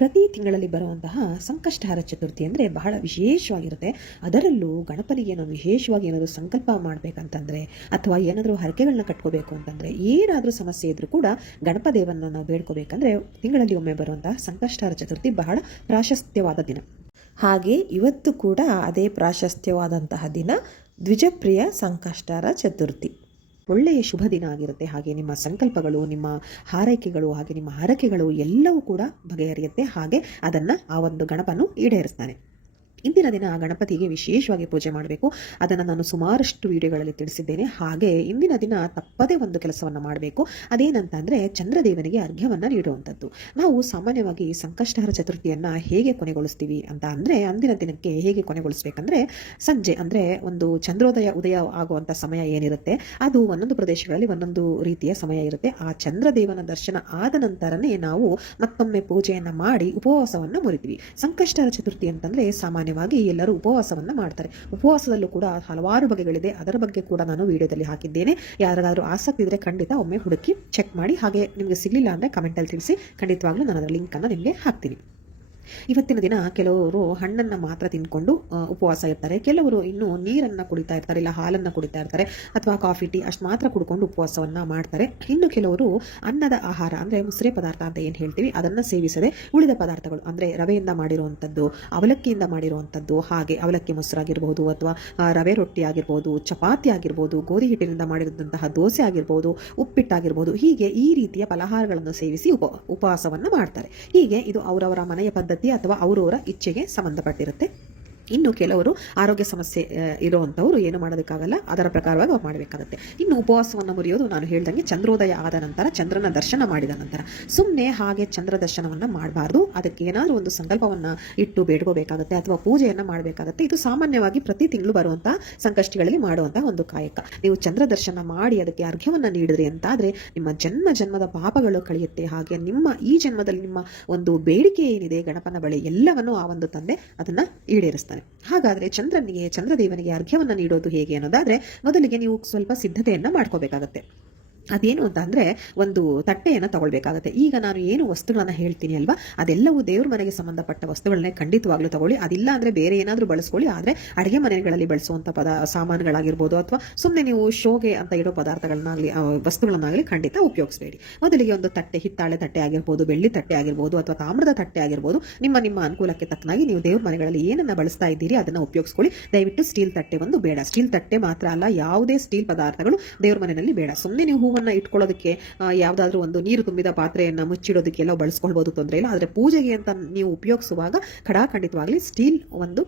ಪ್ರತಿ ತಿಂಗಳಲ್ಲಿ ಬರುವಂತಹ ಸಂಕಷ್ಟಹಾರ ಚತುರ್ಥಿ ಅಂದರೆ ಬಹಳ ವಿಶೇಷವಾಗಿರುತ್ತೆ. ಅದರಲ್ಲೂ ಗಣಪನಿಗೆ ನಾವು ವಿಶೇಷವಾಗಿ ಏನಾದರೂ ಸಂಕಲ್ಪ ಮಾಡಬೇಕಂತಂದರೆ ಅಥವಾ ಏನಾದರೂ ಹರಕೆಗಳನ್ನ ಕಟ್ಕೋಬೇಕು ಅಂತಂದರೆ, ಏನಾದರೂ ಸಮಸ್ಯೆ ಇದ್ದರೂ ಕೂಡ ಗಣಪ ದೇವರನ್ನ ನಾವು ಬೇಡ್ಕೋಬೇಕಂದ್ರೆ ತಿಂಗಳಲ್ಲಿ ಒಮ್ಮೆ ಬರುವಂತಹ ಸಂಕಷ್ಟಹಾರ ಚತುರ್ಥಿ ಬಹಳ ಪ್ರಾಶಸ್ತ್ಯವಾದ ದಿನ. ಹಾಗೆ ಇವತ್ತು ಕೂಡ ಅದೇ ಪ್ರಾಶಸ್ತ್ಯವಾದಂತಹ ದಿನ ದ್ವಿಜಪ್ರಿಯ ಸಂಕಷ್ಟಹಾರ ಚತುರ್ಥಿ. ಒಳ್ಳೆಯ ಶುಭ ದಿನ ಆಗಿರುತ್ತೆ. ಹಾಗೆ ನಿಮ್ಮ ಸಂಕಲ್ಪಗಳು, ನಿಮ್ಮ ಹಾರೈಕೆಗಳು, ಹಾಗೆ ನಿಮ್ಮ ಹರಕೆಗಳು ಎಲ್ಲವೂ ಕೂಡ ಬಗೆಹರಿಯುತ್ತೆ. ಹಾಗೆ ಅದನ್ನು ಆ ಒಂದು ಗಣಪನು ಈಡೇರಿಸ್ತಾನೆ. ಇಂದಿನ ದಿನ ಗಣಪತಿಗೆ ವಿಶೇಷವಾಗಿ ಪೂಜೆ ಮಾಡಬೇಕು. ಅದನ್ನು ನಾನು ಸುಮಾರಷ್ಟು ವಿಡಿಯೋಗಳಲ್ಲಿ ತಿಳಿಸಿದ್ದೇನೆ. ಹಾಗೆ ಇಂದಿನ ದಿನ ತಪ್ಪದೇ ಒಂದು ಕೆಲಸವನ್ನು ಮಾಡಬೇಕು. ಅದೇನಂತಂದರೆ ಚಂದ್ರದೇವನಿಗೆ ಅರ್ಘ್ಯವನ್ನು ನೀಡುವಂಥದ್ದು. ನಾವು ಸಾಮಾನ್ಯವಾಗಿ ಸಂಕಷ್ಟಹರ ಚತುರ್ಥಿಯನ್ನು ಹೇಗೆ ಕೊನೆಗೊಳಿಸ್ತೀವಿ ಅಂತ ಅಂದರೆ, ಅಂದಿನ ದಿನಕ್ಕೆ ಹೇಗೆ ಕೊನೆಗೊಳಿಸ್ಬೇಕಂದ್ರೆ, ಸಂಜೆ ಅಂದರೆ ಒಂದು ಉದಯ ಆಗುವಂಥ ಸಮಯ ಏನಿರುತ್ತೆ ಅದು ಒಂದೊಂದು ಪ್ರದೇಶಗಳಲ್ಲಿ ಒಂದೊಂದು ರೀತಿಯ ಸಮಯ ಇರುತ್ತೆ. ಆ ಚಂದ್ರದೇವನ ದರ್ಶನ ಆದ ನಂತರನೇ ನಾವು ಮತ್ತೊಮ್ಮೆ ಪೂಜೆಯನ್ನು ಮಾಡಿ ಉಪವಾಸವನ್ನು ಮುರಿತೀವಿ. ಸಂಕಷ್ಟಹರ ಚತುರ್ಥಿ ಅಂತಂದರೆ ಸಾಮಾನ್ಯವಾಗಿ ಎಲ್ಲರೂ ಉಪವಾಸವನ್ನು ಮಾಡ್ತಾರೆ. ಉಪವಾಸದಲ್ಲೂ ಕೂಡ ಹಲವಾರು ಬಗೆಗಳಿದೆ. ಅದರ ಬಗ್ಗೆ ಕೂಡ ನಾನು ವಿಡಿಯೋದಲ್ಲಿ ಹಾಕಿದ್ದೇನೆ. ಯಾರಿಗಾದ್ರೂ ಆಸಕ್ತಿ ಇದ್ದರೆ ಖಂಡಿತ ಒಮ್ಮೆ ಹುಡುಕಿ ಚೆಕ್ ಮಾಡಿ. ಹಾಗೆ ನಿಮಗೆ ಸಿಗಲಿಲ್ಲ ಅಂದರೆ ಕಮೆಂಟಲ್ಲಿ ತಿಳಿಸಿ. ಖಂಡಿತವಾಗ್ಲೂ ನಾನು ಅದರ ಲಿಂಕನ್ನು ನಿಮಗೆ ಹಾಕ್ತೀನಿ. ಇವತ್ತಿನ ದಿನ ಕೆಲವರು ಹಣ್ಣನ್ನು ಮಾತ್ರ ತಿಂದ್ಕೊಂಡು ಉಪವಾಸ ಇರ್ತಾರೆ. ಕೆಲವರು ಇನ್ನೂ ನೀರನ್ನು ಕುಡಿತಾ ಇರ್ತಾರೆ, ಇಲ್ಲ ಹಾಲನ್ನು ಕುಡಿತಾ ಇರ್ತಾರೆ, ಅಥವಾ ಕಾಫಿ ಟೀ ಅಷ್ಟು ಮಾತ್ರ ಕುಡ್ಕೊಂಡು ಉಪವಾಸವನ್ನು ಮಾಡ್ತಾರೆ. ಇನ್ನು ಕೆಲವರು ಅನ್ನದ ಆಹಾರ ಅಂದರೆ ಮುಸ್ರೆ ಪದಾರ್ಥ ಅಂತ ಏನು ಹೇಳ್ತೀವಿ ಅದನ್ನು ಸೇವಿಸದೆ ಉಳಿದ ಪದಾರ್ಥಗಳು ಅಂದರೆ ರವೆಯಿಂದ ಮಾಡಿರುವಂಥದ್ದು, ಅವಲಕ್ಕಿಯಿಂದ ಮಾಡಿರುವಂಥದ್ದು, ಹಾಗೆ ಅವಲಕ್ಕಿ ಮೊಸರಾಗಿರ್ಬೋದು, ಅಥವಾ ರವೆ ರೊಟ್ಟಿ ಆಗಿರ್ಬೋದು, ಚಪಾತಿ ಆಗಿರ್ಬೋದು, ಗೋಧಿ ಹಿಟ್ಟಿನಿಂದ ಮಾಡಿದಂತಹ ದೋಸೆ ಆಗಿರ್ಬೋದು, ಉಪ್ಪಿಟ್ಟಾಗಿರ್ಬೋದು, ಹೀಗೆ ಈ ರೀತಿಯ ಫಲಹಾರಗಳನ್ನು ಸೇವಿಸಿ ಉಪವಾಸವನ್ನು ಮಾಡ್ತಾರೆ. ಹೀಗೆ ಇದು ಅವರವರ ಮನೆಯ ಪದ್ಧತಿ ಅಥವಾ ಅವರವರ ಇಚ್ಛೆಗೆ ಸಂಬಂಧಪಟ್ಟಿರುತ್ತೆ. ಇನ್ನು ಕೆಲವರು ಆರೋಗ್ಯ ಸಮಸ್ಯೆ ಇರುವಂಥವರು ಏನು ಮಾಡೋದಕ್ಕಾಗಲ್ಲ, ಅದರ ಪ್ರಕಾರವಾಗಿ ಅವ್ರು ಮಾಡಬೇಕಾಗುತ್ತೆ. ಇನ್ನು ಉಪವಾಸವನ್ನು ಮುರಿಯೋದು ನಾನು ಹೇಳ್ದಂಗೆ ಚಂದ್ರೋದಯ ಆದ ನಂತರ, ಚಂದ್ರನ ದರ್ಶನ ಮಾಡಿದ ನಂತರ. ಸುಮ್ಮನೆ ಹಾಗೆ ಚಂದ್ರ ದರ್ಶನವನ್ನು ಮಾಡಬಾರ್ದು. ಅದಕ್ಕೆ ಏನಾದರೂ ಒಂದು ಸಂಕಲ್ಪವನ್ನು ಇಟ್ಟು ಬೇಡ್ಕೋಬೇಕಾಗುತ್ತೆ ಅಥವಾ ಪೂಜೆಯನ್ನು ಮಾಡಬೇಕಾಗುತ್ತೆ. ಇದು ಸಾಮಾನ್ಯವಾಗಿ ಪ್ರತಿ ತಿಂಗಳು ಬರುವಂಥ ಸಂಕಷ್ಟಿಗಳಲ್ಲಿ ಮಾಡುವಂಥ ಒಂದು ಕಾಯಕ. ನೀವು ಚಂದ್ರ ದರ್ಶನ ಮಾಡಿ ಅದಕ್ಕೆ ಅರ್ಘ್ಯವನ್ನು ನೀಡಿದ್ರಿ ಅಂತಾದರೆ ನಿಮ್ಮ ಜನ್ಮದ ಪಾಪಗಳು ಕಳೆಯುತ್ತೆ. ಹಾಗೆ ನಿಮ್ಮ ಈ ಜನ್ಮದಲ್ಲಿ ನಿಮ್ಮ ಒಂದು ಬೇಡಿಕೆ ಏನಿದೆ ಗಣಪನ ಬಳಿ ಎಲ್ಲವನ್ನು ಆ ಒಂದು ತಂದೆ ಅದನ್ನು ಈಡೇರಿಸ್ತಾನೆ. ಹಾಗಾದರೆ ಚಂದ್ರದೇವನಿಗೆ ಅರ್ಘ್ಯವನ್ನು ನೀಡೋದು ಹೇಗೆ ಅನ್ನೋದಾದರೆ, ಮೊದಲಿಗೆ ನೀವು ಸ್ವಲ್ಪ ಸಿದ್ಧತೆಯನ್ನು ಮಾಡ್ಕೋಬೇಕಾಗತ್ತೆ. ಅದೇನು ಅಂತ ಅಂದರೆ, ಒಂದು ತಟ್ಟೆಯನ್ನು ತಗೊಳ್ಬೇಕಾಗತ್ತೆ. ಈಗ ನಾನು ಏನು ವಸ್ತುಗಳನ್ನು ಹೇಳ್ತೀನಿ ಅಲ್ವಾ, ಅದೆಲ್ಲವೂ ದೇವ್ರ ಮನೆಗೆ ಸಂಬಂಧಪಟ್ಟ ವಸ್ತುಗಳನ್ನೇ ಖಂಡಿತವಾಗ್ಲೂ ತಗೊಳ್ಳಿ. ಅದಿಲ್ಲ ಅಂದರೆ ಬೇರೆ ಏನಾದರೂ ಬಳಸ್ಕೊಳ್ಳಿ. ಆದರೆ ಅಡುಗೆ ಮನೆಗಳಲ್ಲಿ ಬಳಸುವಂಥ ಸಾಮಾನುಗಳಾಗಿರ್ಬೋದು, ಅಥವಾ ಸುಮ್ಮನೆ ನೀವು ಶೋಗೆ ಅಂತ ಇಡೋ ಪದಾರ್ಥಗಳನ್ನಾಗಲಿ ವಸ್ತುಗಳನ್ನಾಗಲಿ ಖಂಡಿತ ಉಪಯೋಗಿಸಬೇಡಿ. ಮೊದಲಿಗೆ ಒಂದು ತಟ್ಟೆ, ಹಿತ್ತಾಳೆ ತಟ್ಟೆ ಆಗಿರ್ಬೋದು, ಬೆಳ್ಳಿ ತಟ್ಟೆ ಆಗಿರ್ಬೋದು, ಅಥವಾ ತಾಮ್ರದ ತಟ್ಟೆ ಆಗಿರ್ಬೋದು, ನಿಮ್ಮ ಅನುಕೂಲಕ್ಕೆ ತಕ್ಕನಾಗಿ ನೀವು ದೇವ್ರ ಮನೆಗಳಲ್ಲಿ ಏನನ್ನು ಬಳಸ್ತಾ ಇದ್ದೀರಿ ಅದನ್ನು ಉಪಯೋಗಿಸ್ಕೊಳ್ಳಿ. ದಯವಿಟ್ಟು ಸ್ಟೀಲ್ ತಟ್ಟೆ ಒಂದು ಬೇಡ. ಸ್ಟೀಲ್ ತಟ್ಟೆ ಮಾತ್ರ ಅಲ್ಲ, ಯಾವುದೇ ಸ್ಟೀಲ್ ಪದಾರ್ಥಗಳು ದೇವ್ರ ಮನೆಯಲ್ಲಿ ಬೇಡ. ಸುಮ್ಮನೆ ನೀವು ಹೂವನ್ನು ಇಟ್ಕೊಳ್ಳೋದಕ್ಕೆ ಯಾವುದಾದ್ರೂ ಒಂದು ನೀರು ತುಂಬಿದ ಪಾತ್ರೆಯನ್ನು ಮುಚ್ಚಿಡೋದಕ್ಕೆಲ್ಲ ಬಳಸ್ಕೊಳ್ಬೋದು, ತೊಂದರೆ ಇಲ್ಲ. ಆದರೆ ಪೂಜೆಗೆ ಅಂತ ನೀವು ಉಪಯೋಗಿಸುವಾಗ ಖಂಡಿತವಾಗಲಿ ಸ್ಟೀಲ್ ಒಂದು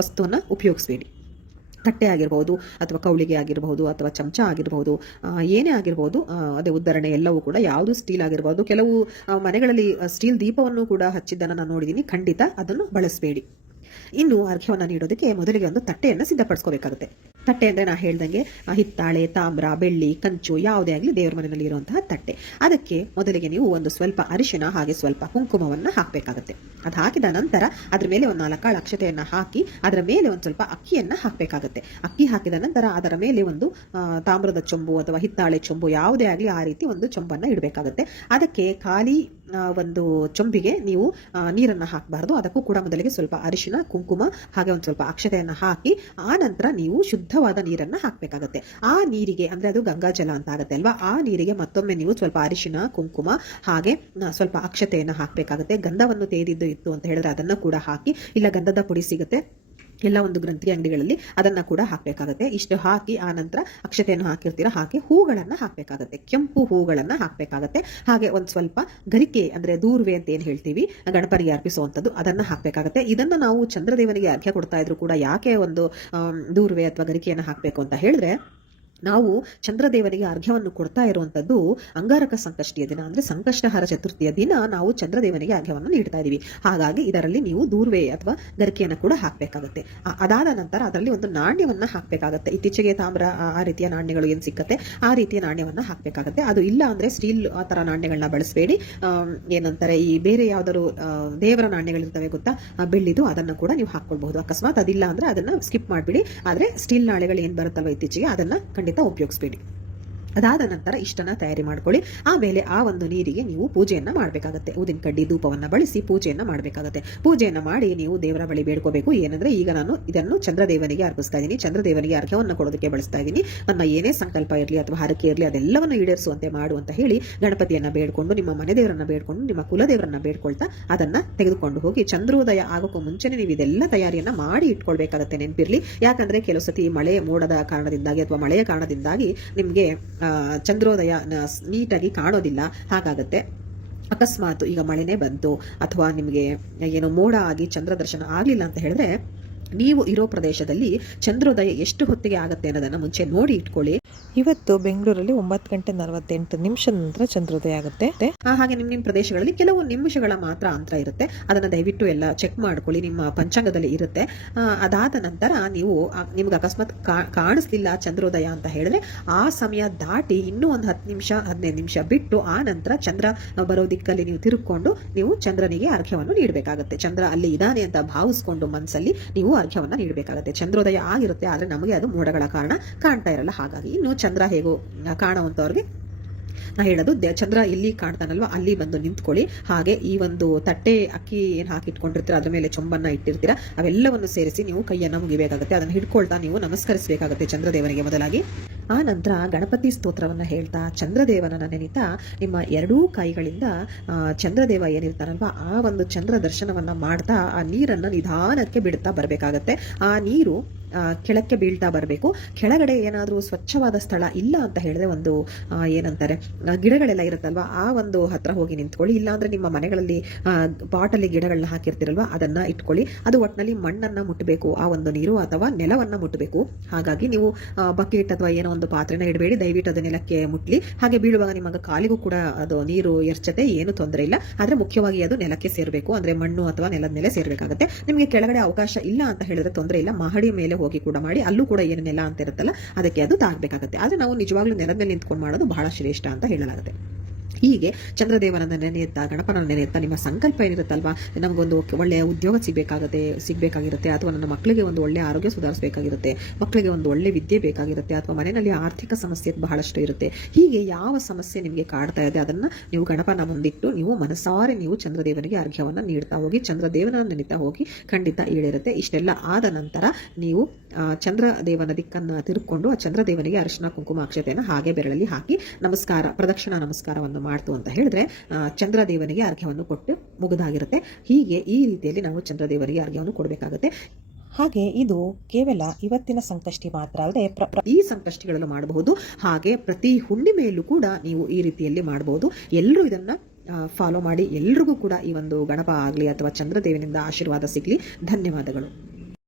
ವಸ್ತುವನ್ನು ಉಪಯೋಗಿಸಬೇಡಿ. ತಟ್ಟೆ ಆಗಿರ್ಬೋದು, ಅಥವಾ ಕೌಳಿಗೆ ಆಗಿರ್ಬೋದು, ಅಥವಾ ಚಮಚ ಆಗಿರ್ಬೋದು, ಏನೇ ಆಗಿರ್ಬೋದು, ಅದೇ ಉದ್ದರಣೆ ಎಲ್ಲವೂ ಕೂಡ ಯಾವುದು ಸ್ಟೀಲ್ ಆಗಿರ್ಬೋದು. ಕೆಲವು ಮನೆಗಳಲ್ಲಿ ಸ್ಟೀಲ್ ದೀಪವನ್ನು ಕೂಡ ಹಚ್ಚಿದ್ದನ್ನು ನಾನು ನೋಡಿದ್ದೀನಿ. ಖಂಡಿತ ಅದನ್ನು ಬಳಸಬೇಡಿ. ಇನ್ನು ಅರ್ಘ್ಯವನ್ನು ನೀಡೋದಕ್ಕೆ ಮೊದಲಿಗೆ ಒಂದು ತಟ್ಟೆಯನ್ನು ಸಿದ್ಧಪಡಿಸ್ಕೋಬೇಕಾಗುತ್ತೆ. ತಟ್ಟೆ ಅಂದರೆ ನಾನು ಹೇಳ್ದಂಗೆ ಹಿತ್ತಾಳೆ, ತಾಮ್ರ, ಬೆಳ್ಳಿ, ಕಂಚು ಯಾವುದೇ ಆಗಲಿ ದೇವರ ಮನೆಯಲ್ಲಿ ಇರುವಂತಹ ತಟ್ಟೆ. ಅದಕ್ಕೆ ಮೊದಲಿಗೆ ನೀವು ಒಂದು ಸ್ವಲ್ಪ ಅರಿಶಿನ ಹಾಗೆ ಸ್ವಲ್ಪ ಕುಂಕುಮವನ್ನು ಹಾಕಬೇಕಾಗುತ್ತೆ. ಅದು ಹಾಕಿದ ನಂತರ ಅದರ ಮೇಲೆ ಒಂದು 4 ಕಾಳು ಅಕ್ಷತೆಯನ್ನು ಹಾಕಿ ಅದರ ಮೇಲೆ ಒಂದು ಸ್ವಲ್ಪ ಅಕ್ಕಿಯನ್ನು ಹಾಕಬೇಕಾಗುತ್ತೆ. ಅಕ್ಕಿ ಹಾಕಿದ ನಂತರ ಅದರ ಮೇಲೆ ಒಂದು ತಾಮ್ರದ ಚೊಂಬು ಅಥವಾ ಹಿತ್ತಾಳೆ ಚೊಂಬು ಯಾವುದೇ ಆಗಲಿ ಆ ರೀತಿ ಒಂದು ಚೊಂಬನ್ನು ಇಡಬೇಕಾಗುತ್ತೆ. ಅದಕ್ಕೆ ಖಾಲಿ ಒಂದು ಚೊಂಬಿಗೆ ನೀವು ನೀರನ್ನು ಹಾಕಬಾರ್ದು. ಅದಕ್ಕೂ ಕೂಡ ಮೊದಲಿಗೆ ಸ್ವಲ್ಪ ಅರಿಶಿನ, ಕುಂಕುಮ ಹಾಗೆ ಒಂದು ಸ್ವಲ್ಪ ಅಕ್ಷತೆಯನ್ನು ಹಾಕಿ ಆ ನಂತರ ನೀವು ಶುದ್ಧವಾದ ನೀರನ್ನು ಹಾಕಬೇಕಾಗುತ್ತೆ. ಆ ನೀರಿಗೆ ಅಂದರೆ ಅದು ಗಂಗಾಜಲ ಅಂತ ಆಗುತ್ತೆ ಅಲ್ವಾ, ಆ ನೀರಿಗೆ ಮತ್ತೊಮ್ಮೆ ನೀವು ಸ್ವಲ್ಪ ಅರಿಶಿನ, ಕುಂಕುಮ ಹಾಗೆ ಸ್ವಲ್ಪ ಅಕ್ಷತೆಯನ್ನು ಹಾಕಬೇಕಾಗುತ್ತೆ. ಗಂಧವನ್ನು ತೇದಿದ್ದು ಇತ್ತು ಅಂತ ಹೇಳಿದ್ರೆ ಅದನ್ನು ಕೂಡ ಹಾಕಿ, ಇಲ್ಲ ಗಂಧದ ಪುಡಿ ಸಿಗುತ್ತೆ ಎಲ್ಲ ಒಂದು ಗ್ರಂಥಿ ಅಂಗಡಿಗಳಲ್ಲಿ, ಅದನ್ನು ಕೂಡ ಹಾಕಬೇಕಾಗುತ್ತೆ. ಇಷ್ಟು ಹಾಕಿ ಆ ನಂತರ ಅಕ್ಷತೆಯನ್ನು ಹಾಕಿರ್ತೀರ, ಹಾಗೆ ಹೂಗಳನ್ನು ಹಾಕಬೇಕಾಗುತ್ತೆ. ಕೆಂಪು ಹೂಗಳನ್ನು ಹಾಕಬೇಕಾಗುತ್ತೆ. ಹಾಗೆ ಒಂದು ಸ್ವಲ್ಪ ಗರಿಕೆ ಅಂದರೆ ದೂರ್ವೆ ಅಂತ ಏನು ಹೇಳ್ತೀವಿ ಗಣಪನಿಗೆ ಅರ್ಪಿಸುವಂಥದ್ದು, ಅದನ್ನು ಹಾಕಬೇಕಾಗುತ್ತೆ. ಇದನ್ನು ನಾವು ಚಂದ್ರದೇವನಿಗೆ ಅರ್ಘ್ಯ ಕೊಡ್ತಾ ಇದ್ರು ಕೂಡ ಯಾಕೆ ಒಂದು ದೂರ್ವೆ ಅಥವಾ ಗರಿಕೆಯನ್ನು ಹಾಕಬೇಕು ಅಂತ ಹೇಳಿದ್ರೆ, ನಾವು ಚಂದ್ರದೇವನಿಗೆ ಅರ್ಘ್ಯವನ್ನು ಕೊಡ್ತಾ ಇರುವಂಥದ್ದು ಅಂಗಾರಕ ಸಂಕಷ್ಟಿಯ ದಿನ ಅಂದರೆ ಸಂಕಷ್ಟಹಾರ ಚತುರ್ಥಿಯ ದಿನ ನಾವು ಚಂದ್ರದೇವನಿಗೆ ಅರ್ಘ್ಯವನ್ನು ನೀಡ್ತಾ ಇದ್ದೀವಿ. ಹಾಗಾಗಿ ಇದರಲ್ಲಿ ನೀವು ದೂರ್ವೆ ಅಥವಾ ಗರಿಕೆಯನ್ನು ಕೂಡ ಹಾಕಬೇಕಾಗುತ್ತೆ. ಅದಾದ ನಂತರ ಅದರಲ್ಲಿ ಒಂದು ನಾಣ್ಯವನ್ನು ಹಾಕಬೇಕಾಗುತ್ತೆ. ಇತ್ತೀಚೆಗೆ ತಾಮ್ರ ಆ ರೀತಿಯ ನಾಣ್ಯಗಳು ಏನು ಸಿಕ್ಕತ್ತೆ ಆ ರೀತಿಯ ನಾಣ್ಯವನ್ನು ಹಾಕಬೇಕಾಗುತ್ತೆ. ಅದು ಇಲ್ಲ ಅಂದರೆ ಸ್ಟೀಲ್ ಆ ಥರ ನಾಣ್ಯಗಳನ್ನ ಬಳಸಬೇಡಿ. ಏನಂತಾರೆ, ಈ ಬೇರೆ ಯಾವುದಾದ್ರು ದೇವರ ನಾಣ್ಯಗಳಿರ್ತವೆ ಗೊತ್ತಾ, ಬೆಳ್ಳಿದು, ಅದನ್ನು ಕೂಡ ನೀವು ಹಾಕ್ಕೊಳ್ಬಹುದು. ಅಕಸ್ಮಾತ್ ಅದಿಲ್ಲ ಅಂದರೆ ಅದನ್ನು ಸ್ಕಿಪ್ ಮಾಡಿಬಿಡಿ. ಆದರೆ ಸ್ಟೀಲ್ ನಾಣ್ಯಗಳು ಏನು ಬರುತ್ತಲ್ವ ಇತ್ತೀಚೆಗೆ ಅದನ್ನು ಖಂಡಿತ ಉಪಯೋಗಿಸಬೇಡಿ. ಅದಾದ ನಂತರ ಇಷ್ಟನ್ನ ತಯಾರಿ ಮಾಡ್ಕೊಳ್ಳಿ. ಆಮೇಲೆ ಆ ಒಂದು ನೀರಿಗೆ ನೀವು ಪೂಜೆಯನ್ನ ಮಾಡಬೇಕಾಗುತ್ತೆ. ಊದಿನ ಕಡ್ಡಿ ಧೂಪವನ್ನ ಬಳಸಿ ಪೂಜೆಯನ್ನ ಮಾಡಬೇಕಾಗುತ್ತೆ. ಪೂಜೆಯನ್ನ ಮಾಡಿ ನೀವು ದೇವರ ಬಳಿ ಬೇಡ್ಕೋಬೇಕು. ಏನಂದ್ರೆ ಈಗ ನಾನು ಇದನ್ನು ಚಂದ್ರದೇವನಿಗೆ ಅರ್ಪಿಸ್ತಾ ಇದ್ದೀನಿ, ಚಂದ್ರದೇವನಿಗೆ ಅರ್ಘ್ಯವನ್ನು ಕೊಡೋದಕ್ಕೆ ಬಳಸ್ತಾ ಇದ್ದೀನಿ. ನಮ್ಮ ಏನೇ ಸಂಕಲ್ಪ ಇರಲಿ ಅಥವಾ ಹರಕೆ ಇರಲಿ ಅದೆಲ್ಲವನ್ನು ಈಡೇರಿಸುವಂತೆ ಮಾಡು ಅಂತ ಹೇಳಿ ಗಣಪತಿಯನ್ನ ಬೇಡ್ಕೊಂಡು, ನಿಮ್ಮ ಮನೆ ದೇವರನ್ನ ಬೇಡ್ಕೊಂಡು, ನಿಮ್ಮ ಕುಲದೇವರನ್ನ ಬೇಡ್ಕೊಳ್ತಾ ಅದನ್ನ ತೆಗೆದುಕೊಂಡು ಹೋಗಿ ಚಂದ್ರೋದಯ ಆಗೋಕ್ಕೂ ಮುಂಚೆನೆ ನೀವು ಇದೆಲ್ಲ ತಯಾರಿಯನ್ನ ಮಾಡಿ ಇಟ್ಕೊಳ್ಬೇಕಾಗತ್ತೆ. ನೆನಪಿರ್ಲಿ, ಯಾಕಂದ್ರೆ ಕೆಲವು ಸತಿ ಮಳೆ ಮೋಡದ ಕಾರಣದಿಂದಾಗಿ ಅಥವಾ ಮಳೆಯ ಕಾರಣದಿಂದಾಗಿ ನಿಮ್ಗೆ ಚಂದ್ರೋದಯ ನೀಟಾಗಿ ಕಾಣೋದಿಲ್ಲ. ಹಾಗಾಗತ್ತೆ. ಅಕಸ್ಮಾತ್ ಈಗ ಮಳೆನೇ ಬಂತು ಅಥವಾ ನಿಮಗೆ ಏನು ಮೋಡ ಆಗಿ ಚಂದ್ರ ದರ್ಶನ ಆಗಲಿಲ್ಲ ಅಂತ ಹೇಳಿದ್ರೆ, ನೀವು ಇರೋ ಪ್ರದೇಶದಲ್ಲಿ ಚಂದ್ರೋದಯ ಎಷ್ಟು ಹೊತ್ತಿಗೆ ಆಗುತ್ತೆ ಅನ್ನೋದನ್ನ ಮುಂಚೆ ನೋಡಿ ಇಟ್ಕೊಳ್ಳಿ. ಇವತ್ತು ಬೆಂಗಳೂರಲ್ಲಿ 9:48 ನಂತರ ಚಂದ್ರೋದಯ ಆಗುತ್ತೆ. ಹಾಗೆ ನಿಮ್ಮ ಪ್ರದೇಶಗಳಲ್ಲಿ ಕೆಲವು ನಿಮಿಷಗಳ ಮಾತ್ರ ಅಂತರ ಇರುತ್ತೆ. ಅದನ್ನ ದಯವಿಟ್ಟು ಎಲ್ಲ ಚೆಕ್ ಮಾಡ್ಕೊಳ್ಳಿ, ನಿಮ್ಮ ಪಂಚಾಂಗದಲ್ಲಿ ಇರುತ್ತೆ. ಅದಾದ ನಂತರ ನೀವು ನಿಮ್ಗೆ ಅಕಸ್ಮಾತ್ ಕಾಣಿಸ್ಲಿಲ್ಲ ಚಂದ್ರೋದಯ ಅಂತ ಹೇಳಿದ್ರೆ ಆ ಸಮಯ ದಾಟಿ ಇನ್ನೂ ಒಂದು 10 ನಿಮಿಷ 15 ನಿಮಿಷ ಬಿಟ್ಟು ಆ ನಂತರ ಚಂದ್ರ ಬರೋ ದಿಕ್ಕಲ್ಲಿ ನೀವು ತಿರುಗಿಕೊಂಡು ನೀವು ಚಂದ್ರನಿಗೆ ಅರ್ಘ್ಯವನ್ನು ನೀಡಬೇಕಾಗುತ್ತೆ. ಚಂದ್ರ ಅಲ್ಲಿ ಇದ್ದಾನೆ ಅಂತ ಭಾವಿಸ್ಕೊಂಡು ಮನಸ್ಸಲ್ಲಿ ನೀವು ಅರ್ಘ್ಯವನ್ನ ನೀಡಬೇಕಾಗುತ್ತೆ. ಚಂದ್ರೋದಯ ಆಗಿರುತ್ತೆ, ಆದ್ರೆ ನಮಗೆ ಅದು ಮೋಡಗಳ ಕಾರಣ ಕಾಣ್ತಾ ಇರಲ್ಲ. ಹಾಗಾಗಿ ಇನ್ನು ಚಂದ್ರ ಹೇಗೋ ಕಾಣುವಂತವ್ರಿಗೆ ನಾ ಹೇಳೋದು, ಚಂದ್ರ ಎಲ್ಲಿ ಕಾಣ್ತಾನಲ್ವಾ ಅಲ್ಲಿ ಬಂದು ನಿಂತ್ಕೊಳ್ಳಿ. ಹಾಗೆ ಈ ಒಂದು ತಟ್ಟೆ ಅಕ್ಕಿ ಏನು ಹಾಕಿಟ್ಕೊಂಡಿರ್ತೀರ ಅದ್ರ ಮೇಲೆ ಚೊಂಬನ್ನ ಇಟ್ಟಿರ್ತೀರ, ಅವೆಲ್ಲವನ್ನು ಸೇರಿಸಿ ನೀವು ಕೈಯನ್ನ ಮುಗಿಬೇಕಾಗುತ್ತೆ. ಅದನ್ನು ಹಿಡ್ಕೊಳ್ತಾ ನೀವು ನಮಸ್ಕರಿಸಬೇಕಾಗುತ್ತೆ ಚಂದ್ರದೇವನಿಗೆ ಮೊದಲಾಗಿ. ಆ ನಂತರ ಗಣಪತಿ ಸ್ತೋತ್ರವನ್ನ ಹೇಳ್ತಾ ಚಂದ್ರದೇವನನ್ನ ನೆನೀತಾ ನಿಮ್ಮ ಎರಡೂ ಕೈಗಳಿಂದ ಚಂದ್ರದೇವ ಏನಿರ್ತಾರಲ್ವಾ ಆ ಒಂದು ಚಂದ್ರ ದರ್ಶನವನ್ನ ಮಾಡ್ತಾ ಆ ನೀರನ್ನ ನಿಧಾನಕ್ಕೆ ಬಿಡ್ತಾ ಬರಬೇಕಾಗತ್ತೆ. ಆ ನೀರು ಕೆಳಕ್ಕೆ ಬೀಳ್ತಾ ಬರಬೇಕು. ಕೆಳಗಡೆ ಏನಾದರೂ ಸ್ವಚ್ಛವಾದ ಸ್ಥಳ ಇಲ್ಲ ಅಂತ ಹೇಳಿದ್ರೆ ಒಂದು ಏನಂತಾರೆ ಗಿಡಗಳೆಲ್ಲ ಇರುತ್ತಲ್ವಾ ಆ ಒಂದು ಹತ್ರ ಹೋಗಿ ನಿಂತ್ಕೊಳ್ಳಿ. ಇಲ್ಲಾಂದ್ರೆ ನಿಮ್ಮ ಮನೆಗಳಲ್ಲಿ ಪಾಟಲ್ಲಿ ಗಿಡಗಳನ್ನ ಹಾಕಿರ್ತಿರಲ್ವಾ ಅದನ್ನ ಇಟ್ಕೊಳ್ಳಿ. ಅದು ಒಟ್ಟಿನಲ್ಲಿ ಮಣ್ಣನ್ನ ಮುಟ್ಟಬೇಕು, ಆ ಒಂದು ನೀರು ಅಥವಾ ನೆಲವನ್ನ ಮುಟ್ಟಬೇಕು. ಹಾಗಾಗಿ ನೀವು ಬಕೆಟ್ ಅಥವಾ ಏನೋ ಒಂದು ಪಾತ್ರೆನ ಇಡಬೇಡಿ, ದಯವಿಟ್ಟು ಅದು ನೆಲಕ್ಕೆ ಮುಟ್ಲಿ. ಹಾಗೆ ಬೀಳುವಾಗ ನಿಮ್ಮ ಕಾಲಿಗೂ ಕೂಡ ಅದು ನೀರು ಎರ್ಚತೆ ಏನು ತೊಂದರೆ ಇಲ್ಲ, ಆದ್ರೆ ಮುಖ್ಯವಾಗಿ ಅದು ನೆಲಕ್ಕೆ ಸೇರಬೇಕು. ಅಂದ್ರೆ ಮಣ್ಣು ಅಥವಾ ನೆಲದ ಮೇಲೆ ಸೇರ್ಬೇಕಾಗುತ್ತೆ. ನಿಮಗೆ ಕೆಳಗಡೆ ಅವಕಾಶ ಇಲ್ಲ ಅಂತ ಹೇಳಿದ್ರೆ ತೊಂದರೆ ಇಲ್ಲ, ಮಹಡಿ ಮೇಲೆ ಹೋಗಿ ಕೂಡ ಮಾಡಿ, ಅಲ್ಲೂ ಕೂಡ ಏನು ನೆಲ ಅಂತ ಇರುತ್ತಲ್ಲ ಅದಕ್ಕೆ ಅದು ತಾಗಬೇಕಾಗುತ್ತೆ. ಆದ್ರೆ ನಾವು ನಿಜವಾಗ್ಲೂ ನೆಲದ ಮೇಲೆ ನಿಂತ್ಕೊಂಡು ಮಾಡೋದು ಬಹಳ ಶ್ರೇಷ್ಠ ಅಂತ ಹೇಳಲಾಗುತ್ತೆ. ಹೀಗೆ ಚಂದ್ರದೇವನನ್ನ ನೆನೆಯುತ್ತಾ ಗಣಪನನ್ನು ನೆನೆಯುತ್ತಾ ನಿಮ್ಮ ಸಂಕಲ್ಪ ಏನಿರುತ್ತಲ್ವಾ, ನಮಗೊಂದು ಒಳ್ಳೆಯ ಉದ್ಯೋಗ ಸಿಗಬೇಕಾಗಿರುತ್ತೆ, ಅಥವಾ ನನ್ನ ಮಕ್ಕಳಿಗೆ ಒಂದು ಒಳ್ಳೆಯ ಆರೋಗ್ಯ ಸುಧಾರಿಸಬೇಕಾಗಿರುತ್ತೆ, ಮಕ್ಕಳಿಗೆ ಒಂದು ಒಳ್ಳೆ ವಿದ್ಯೆ ಬೇಕಾಗಿರುತ್ತೆ, ಅಥವಾ ಮನೆಯಲ್ಲಿ ಆರ್ಥಿಕ ಸಮಸ್ಯೆ ಬಹಳಷ್ಟು ಇರುತ್ತೆ. ಹೀಗೆ ಯಾವ ಸಮಸ್ಯೆ ನಿಮಗೆ ಕಾಡ್ತಾ ಇದೆ ಅದನ್ನ ನೀವು ಗಣಪನ ಮುಂದಿಟ್ಟು ನೀವು ಮನಸಾರೆ ನೀವು ಚಂದ್ರದೇವನಿಗೆ ಅರ್ಘ್ಯವನ್ನ ನೀಡ್ತಾ ಹೋಗಿ, ಚಂದ್ರದೇವನ ನೆನೆತಾ ಹೋಗಿ, ಖಂಡಿತ ಈಡೇರುತ್ತೆ. ಇಷ್ಟೆಲ್ಲ ಆದ ನಂತರ ನೀವು ಚಂದ್ರದೇವನ ದಿಕ್ಕನ್ನ ತಿರುಗಿಕೊಂಡು ಆ ಚಂದ್ರದೇವನಿಗೆ ಅರಿಶಿನ ಕುಂಕುಮ ಅಕ್ಷತೆಯನ್ನು ಹಾಗೆ ಬೆರಳಲ್ಲಿ ಹಾಕಿ ನಮಸ್ಕಾರ ಪ್ರದಕ್ಷಿಣಾ ನಮಸ್ಕಾರವನ್ನು ಮಾಡ್ತು ಅಂತ ಹೇಳಿದ್ರೆ ಚಂದ್ರದೇವನಿಗೆ ಅರ್ಘ್ಯವನ್ನು ಕೊಟ್ಟು ಮುಗಿದಾಗಿರುತ್ತೆ. ಹೀಗೆ ಈ ರೀತಿಯಲ್ಲಿ ನಾವು ಚಂದ್ರದೇವರಿಗೆ ಅರ್ಘ್ಯವನ್ನು ಕೊಡಬೇಕಾಗುತ್ತೆ. ಹಾಗೆ ಇದು ಕೇವಲ ಇವತ್ತಿನ ಸಂಕಷ್ಟಿ ಮಾತ್ರ ಅಲ್ಲದೆ ಈ ಸಂಕಷ್ಟಿಗಳಲ್ಲೂ ಮಾಡಬಹುದು. ಹಾಗೆ ಪ್ರತಿ ಹುಣ್ಣಿಮೆಯಲ್ಲೂ ಕೂಡ ನೀವು ಈ ರೀತಿಯಲ್ಲಿ ಮಾಡಬಹುದು. ಎಲ್ಲರೂ ಇದನ್ನ ಫಾಲೋ ಮಾಡಿ. ಎಲ್ರಿಗೂ ಕೂಡ ಈ ಒಂದು ಗಣಪ ಆಗಲಿ ಅಥವಾ ಚಂದ್ರದೇವನಿಂದ ಆಶೀರ್ವಾದ ಸಿಗಲಿ. ಧನ್ಯವಾದಗಳು.